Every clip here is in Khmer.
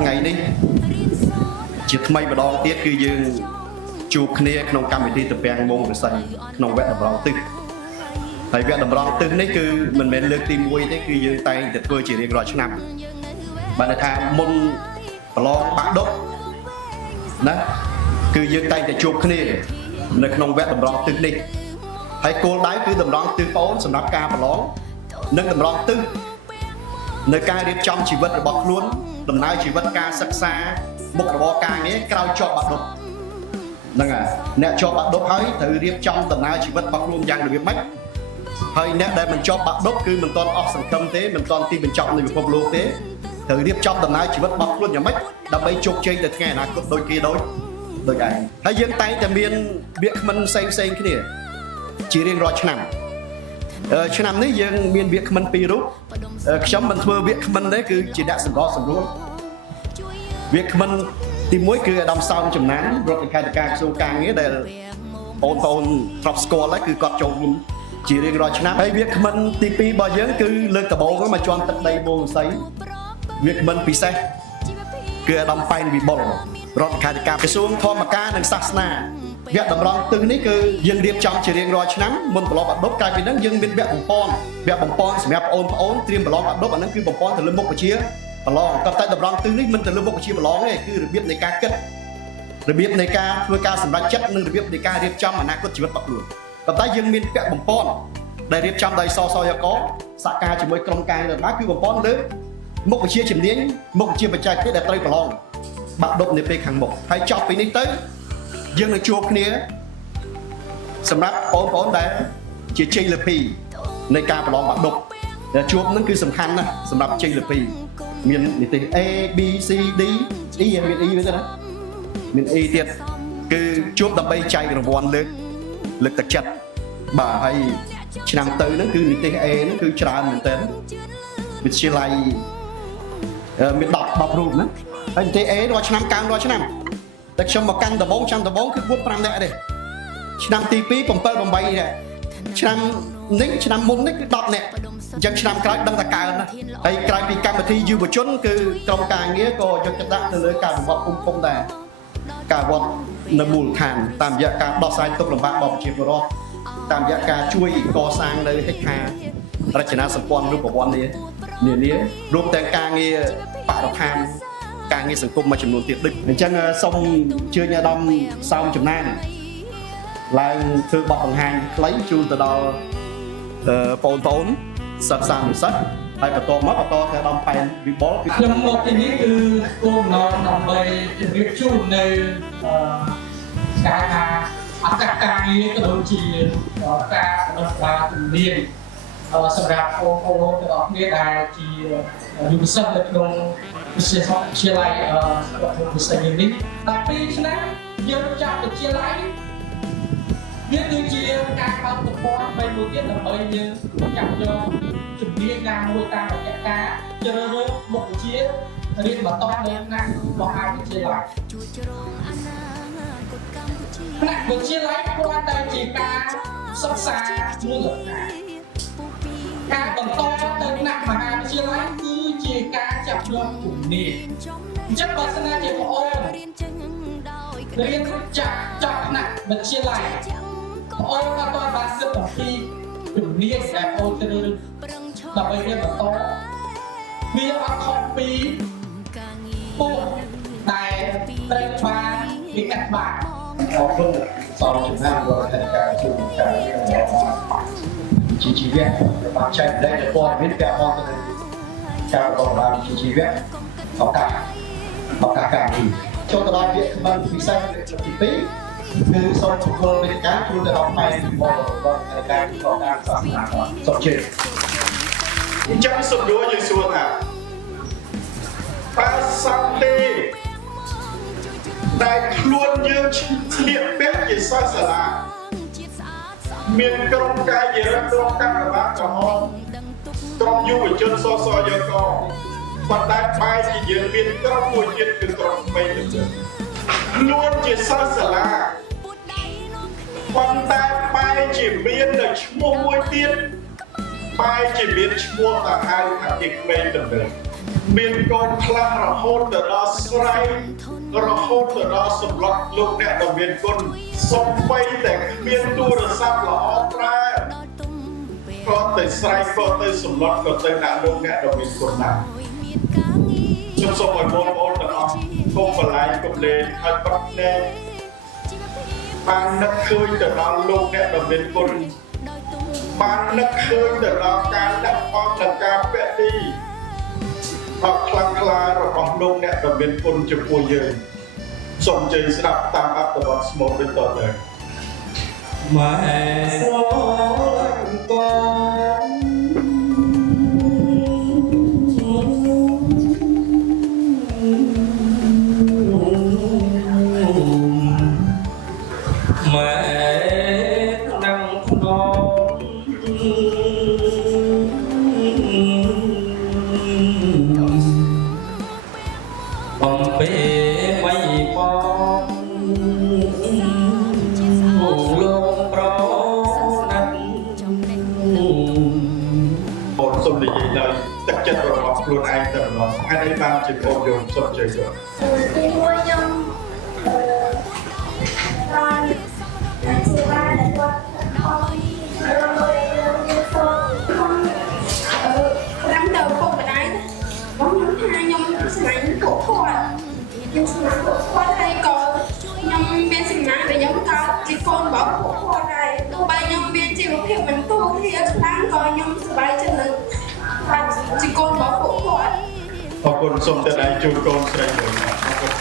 ngày đi chỉ thay mà đo tiết cứ dương chụp kia trong cam bị tập bèn mông của sân trong vẽ đầm rong tư hay vẽ đầm rong tư đấy cứ mình lên lược tim vui đấy cứ dương tay giật tôi chỉ riêng rồi chứ nằm bạn là tham môn lo bạc đốt đó cứ dương tay để chụp kia nơi trong vẽ đầm rong tư đi hay cô đái cứ đầm rong tư ốn sầm nắp ca và lón nâng đầm rong tư nơi ca đi trong chỉ vật bọc luôn đầm nai chỉ vật ca sắc xa một cái bò ca nghe cao cho bạn đốt nâng à nè cho bạn đốt hơi thử điệp trong đầm nai chỉ vật bọc luôn dang được biết mấy hơi nè đây mình cho bạn đốt cứ mình toàn off sản cầm thế mình toàn tim bên trong này mình không luôn thế thử điệp trong đầm nai chỉ vật bọc luôn nhà mấy đầm bay chụp chơi từ ngày nào cũng đôi kia đôi cái hay dương tay thì miền việc mình xây cái này chỉ riêng rồi nằm cho năm đấy dương miền việc mình pi rút trong mình thưa việc mình đấy cứ chỉ đã sừng go sừng luôn việc mình tìm mối cứ đâm sau chùm nán rồi cái ca số càng nghĩa là ôn top score lấy cứ cọp trộn chỉ riêng rồi năm hay việc mình tìm pi bao giờ cứ lơ cả bộ mà chọn tận đây bồ sấy việc mình pi xe cứ đâm phay bị bol rồi cái xuống thon mà ca đằng sát na việc đầm rong từนี้คือยังเรียบจำเฉลี่ยร้อยชั้นมันบล็อกบัดดบกลายเป็นนั้นยังเป็นแบบบอมปอนสำหรับโอนเตรียมบล็อกบัดดบอันนั้นคือบอมปอนถึงเริ่มบกเชียบล็อกกับแต่ดำรองtừนี้มันถึงเริ่มบกเชียบล็อกเนี่ยคือระเบียบในการเกิดระเบียบในการเพื่อการสำหรับจัดหนึ่งระเบียบในการเรียบจำอนาคตชีวิตปักหลุดกับแต่ยังเป็นแบบบอมปอนได้เรียบจำได้ซอยก็สักการจะมวยกลมกายเลยนะคือบอมปอนเลยบกเชียเฉียมเลี้ยงบกเชียปัจจัยที่ได้ไตรบล็อกบัดดบในเป็นขังบกให้จอบไปนี้เต้dương là chuột kia, sầm ráp ổn đấy, chỉ chơi lợp pì,ในการประลองบัดดบchuột นั่นคือสำคัญนะสำหรับchơi lợp pì, มีนี่ติ A B C D E มี E ด้วยนะมี E ទៀតគឺជួបដើម្បីចែករង្វាន់លើកទឹកចិត្តបាទហើយឆ្នាំទៅហ្នឹងគឺនីតិ A ហ្នឹងគឺច្រើនមែនតើវិទ្យាល័យមាន10រូបណាហើយនីតិ A រាល់ឆ្នាំកើនរាល់ឆ្នាំតែខ្ញុំមកកាន់ដំបងឆ្នាំដំបងគឺ4-5នាក់ទេឆ្នាំទី2 7-8នាក់ឆ្នាំនេះឆ្នាំមុននេះគឺ10នាក់អញ្ចឹងឆ្នាំក្រោយដឹងតែកើនណាហើយក្រោយពីកម្មវិធីយុវជនគឺក្រុមការងារក៏យកចិត្តដាក់ទៅលើការវិវត្តពុំដែរការវិវត្តនៅមូលដ្ឋានតាមរយៈការដោះស្រាយទុក្ខលំបាករបស់ប្រជាពលរដ្ឋតាមរយៈការជួយកសាងនៅហេដ្ឋារចនាសម្ព័ន្ធរូបវន្តនានារួមទាំងការងារបរិស្ថានការងារសង្គមមួយចំនួនទៀតដូចអញ្ចឹងសូមជឿញអាដាមសោមចំណានឡើងធ្វើបទបង្ហាញខ្លីជូនទៅដល់បងប្អូនសិស្សនិស្សិតហើយបន្តមកបន្តទៅអាដាមប៉ែនវិបុលគឺខ្ញុំមកទីនេះគឺគោលបំណងដើម្បីជម្រាបជូននៅការថាអត្តការងារក៏ដូចជាការបណ្ដុះបណ្ដាលជំនាញ សម្រាប់បងប្អូនទាំងអស់គ្នាដែលជាយុវសិស្សនៅក្នុងវិទ្យាល័យវិទ្យាល័យនេះ12ឆ្នាំយើងចាប់វិទ្យាល័យវាគឺជាការបើកទំព័រថ្មីមួយទៀតដើម្បីយើងចាប់យកជំនាញណាមួយតាមរយៈការជ្រើសរើសមុខវិជ្ជារៀនបន្តនៅថ្នាក់មហាវិទ្យាល័យថ្នាក់វិទ្យាល័យគ្រាន់តែជាការសិក្សាមូលដ្ឋានការបន្តទៅថ្នាក់មហាវិទ្យាល័យគឺជាការចាប់យកជំនាញអញ្ចឹងបើសិនជាបងប្អូនរៀនចាក់ចប់ថ្នាក់វិទ្យាល័យបងប្អូនក៏តើបានសិក្សាពីជំនាញដែលបងប្អូនត្រូវដើម្បីរៀនបន្តវាអត់ខុសពីពួកដែលត្រូវបានគេកាត់បានអរគុណសូមចំណាយរបស់ធនការជួយការរៀនរបស់ជាជីវៈបានចែកលែកព័ត៌មានពាក់ព័ន្ធទៅការបន្តបានជាជីវៈឱកាសការងារចូលទៅដល់វាក្បិនពិសេសទី2គឺសូមជំរុញវេទិកាជួយទៅដល់ផ្នែករបស់ការបន្តការសាសនាសូមជឿអញ្ចឹងសំដួលយើងសួរថាតើសង្ឃទេដែលខ្លួនយើងឆ្លៀតពាក់ជាសាសាឡាមានក្រុមកាយរដ្ឋក្រុមកាកបាទក្រហមក្រុមយុវជនសសយកក៏ប៉ុន្តែបែរជាយើងមានក្រុមមួយទៀតគឺក្រុមក្មេងទៅខ្លួនជាសាសាឡាប៉ុន្តែបែរជាមាននៅឈ្មោះមួយទៀតបែរជាមានឈ្មោះទៅហៅថាជាក្មេងទៅមានកូនខ្លះរហូតទៅដល់ស្រ័យរហូតទៅដល់សម្លុតលោកអ្នកដ៏មានគុណសំបីតែគ្មានទូរស័ព្ទល្អប្រើក៏ទៅស្រ័យក៏ទៅសម្លុតក៏ទៅដាក់លោកអ្នកដ៏មានគុណដែរខ្ញុំសូមឲ្យបងប្អូនទាំងអស់កុំបលាយកុំលេងឲ្យបាត់ណែបាននឹកឃើញទៅដល់លោកអ្នកដ៏មានគុណបាននឹកឃើញទៅដល់ការដាក់អស់និងការពាក់ទីអបខ្លាំងក្លារបស់លោកអ្នកដ៏មានគុណចំពោះយើងសូមជើញស្ដាប់តាមអត្ថបទស្មូតដូចតទៅម៉ែស្រឡាញ់កូនម៉ែនឹងភ្នំបំពេមិនបងលោកប្រណាត់អូនសូមនិយាយដល់ទឹកចិត្តរបស់ខ្លួនឯងតែម្ដងហើយឲ្យបានជាបងយល់សុខជ័យគាត់ទីមួយខ្ញុំបានជាបានគាត់អរខ្ញុំសូមតាមទៅពុកម្ដាយបងថាខ្ញុំស្នាញ់ពួកគាត់ខ្ញុំស្នាញ់ពួកគាត់ហើយក៏ខ្ញុំមានសំណាងដែលខ្ញុំក៏ជាកូនរបស់ពួកគាត់ដែរទោះបីខ្ញុំមានជីវភាពមិនទូគ្នាខ្លាំងក៏ខ្ញុំសប្បាយចិត្តនឹងបានជាកូនរបស់ពួកគាត់អរគុណសូមតែដៃជូនកូនស្រីមួយអរគុណ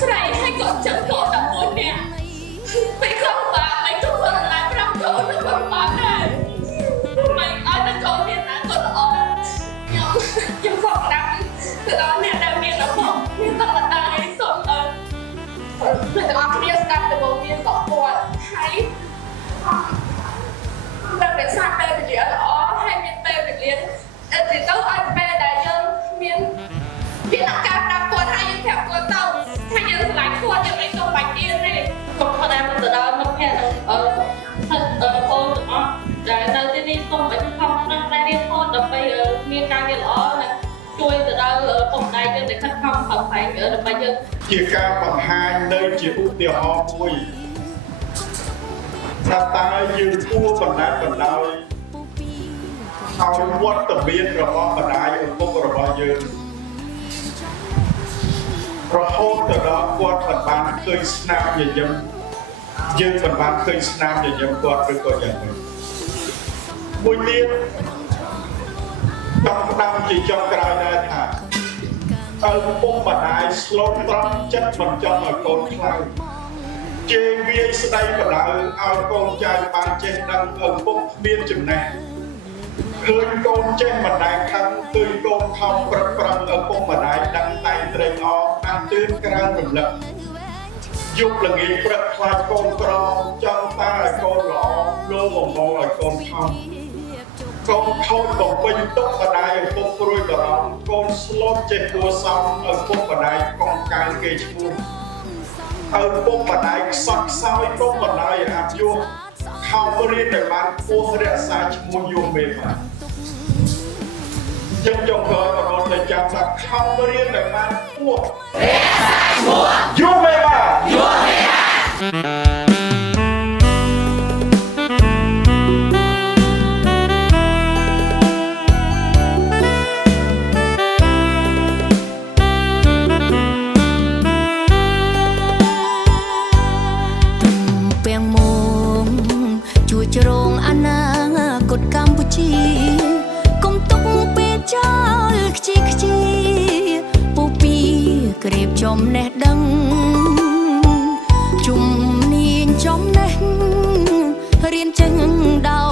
ស្រ័យឲ្យគាត់ចិត្តកដល់11នាក់ពេលខំបាទមិនទៅគាត់ឡើង5កូនរបស់បាទដែរមិនឲ្យតែកូនមានណាគាត់ល្អខ្ញុំខំដាក់ទៅដល់អ្នកដែលមានអពុកមានតតតាឲ្យសុំដល់ទាំងអស់គ្នាស្ដាប់ទៅមកមានក៏គាត់ហើយដល់តែសាប់ពេលវេលាល្អហើយមានពេលវេលាទៅឲ្យពេលដែលយើងមានការប្រាប់គាត់ហើយយើងប្រាប់គាត់ទៅថាយើងឆ្លាញ់គាត់យើងមិនទៅបាច់ទៀតទេគាត់គាត់ដែរទៅដល់មិត្តភក្តិកូនទាំងអស់ដែលនៅទីនេះសូមឲ្យខំប្រឹងប្រែងរៀនសូត្រដើម្បីមានការងារល្អនិងជួយទៅដល់ពុកម្ដាយយើងដែលខិតខំប្រឹងប្រែងដើម្បីយើងជាការបង្ហាញនៅជាឧទាហរណ៍មួយថាតើយើងគួរបណ្ដាបណ្ដោយឲ្យវត្តមានរបស់ម្ដាយឪពុករបស់យើងរហូតទៅដល់គាត់មិនបានឃើញស្នាមញញឹមយើងមិនបានឃើញស្នាមញញឹមគាត់ឬក៏យ៉ាងម៉េចមួយទៀតតាមផ្ដាំជាចុងក្រោយដែរថាឪពុកម្ដាយស្លូតត្រង់ចិត្តមិនចង់ឲ្យកូនខ្លាំង ជេរវាយស្ដីបដៅឲ្យកូនចៅបានចេះដឹងឪពុកមានចំណេះឃើញកូនចេះម្ដាយខឹងឃើញកូនខំប្រឹកប្រែងឪពុកម្ដាយដឹងតែត្រេកអរអានទឿនក្រើនរំលឹកយប់ល្ងាចព្រឹកខ្លាចកូនក្រចង់តាឲ្យកូនល្អលោកបំងឲ្យកូនខំកូនខូចបំពេញទុកម្ដាយឪពុកព្រួយបារម្ភកូនស្លូតចេះគួរសមឪពុកម្ដាយកងកើគេឈ្មោះឪពុកម្ដាយខ្សត់ខ្សោយពុកម្ដាយអាប់យោខំរៀនតែបានពោះរក្សាឈ្មោះយមមេបានចឹងចុងក្រោយក៏រត់ទៅចាំថាខំរៀនតែបានពោះរក្សាឈ្មោះយមមេបានយមមេជ្រងអនាគតកម្ពុជាកុំទុកពេលចោលខ្ជិះខ្ជាពុពីក្រេបចំណេះដឹងជំនាញចំណេះរៀនចេញដោយ